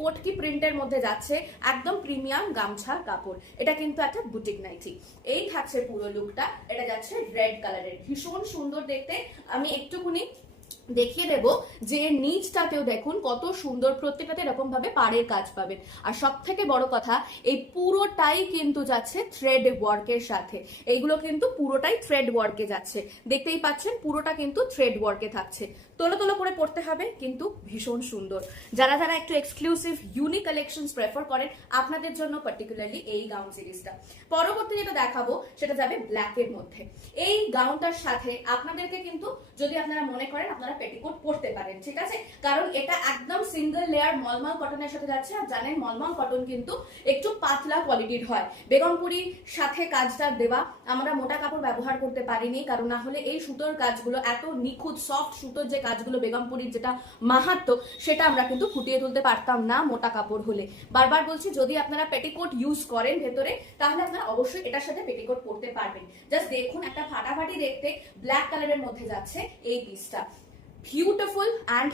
কোটকি প্রিন্টের মধ্যে যাচ্ছে, একদম প্রিমিয়াম গামছার কাপড়। এটা কিন্তু একটা বুটিক নাইটি। এই থাকছে পুরো লুকটা। এটা যাচ্ছে রেড কালারের, ভীষণ সুন্দর দেখতে। আমি একটুখানি দেখিয়ে দেব যে নিচটাতেও দেখুন কত সুন্দর, প্রত্যেকটাতে এরকম ভাবে পাড়ের কাজ পাবেন। আর সব থেকে বড় কথা, এই পুরোটাই কিন্তু যাচ্ছে থ্রেড ওয়ার্কের সাথে। এইগুলো কিন্তু পুরোটাই থ্রেড ওয়ার্কে যাচ্ছে, দেখতেই পাচ্ছেন পুরোটা কিন্তু থ্রেড ওয়ার্কে থাকছে। তোলো তোলো করে পড়তে হবে, কিন্তু ভীষণ সুন্দর। যারা যারা একটু এক্সক্লুসিভ ইউনিক কালেকশন প্রেফার করেন, আপনাদের জন্য পার্টিকুলারলি এই গাউন সিরিজটা। পরবর্তী যেটা দেখাবো সেটা যাবে ব্ল্যাকের মধ্যে। এই গাউনটার সাথে আপনাদেরকে কিন্তু, যদি আপনারা মনে করেন, আপনারা পেটিকোট পরতে পারেন, ঠিক আছে? কারণ এটা একদম সিঙ্গেল লেয়ার মলমল কটনের সাথে যাচ্ছে। আর জানেন মলমল কটন কিন্তু একটু পাতলা কোয়ালিটির হয়। বেগমপুরির সাথে কাজটা দেওয়া, আমরা মোটা কাপড় ব্যবহার করতে পারিনি, কারণ না হলে এই সুতোর কাজগুলো, এত নিখুঁত সফট সুতোর যে কাজগুলো বেগমপুরির যেটা মাহাত্ম, সেটা আমরা কিন্তু ফুটিয়ে তুলতে পারতাম না মোটা কাপড় হলে। বারবার বলছি, যদি আপনারা পেটিকোট ইউজ করেন ভেতরে, তাহলে আপনারা অবশ্যই এটার সাথে পেটিকোট পরতে পারবেন। জাস্ট দেখুন, একটা ফাটাফাটি দেখতে ব্ল্যাক কালারের মধ্যে যাচ্ছে এই পিসটা। Beautiful and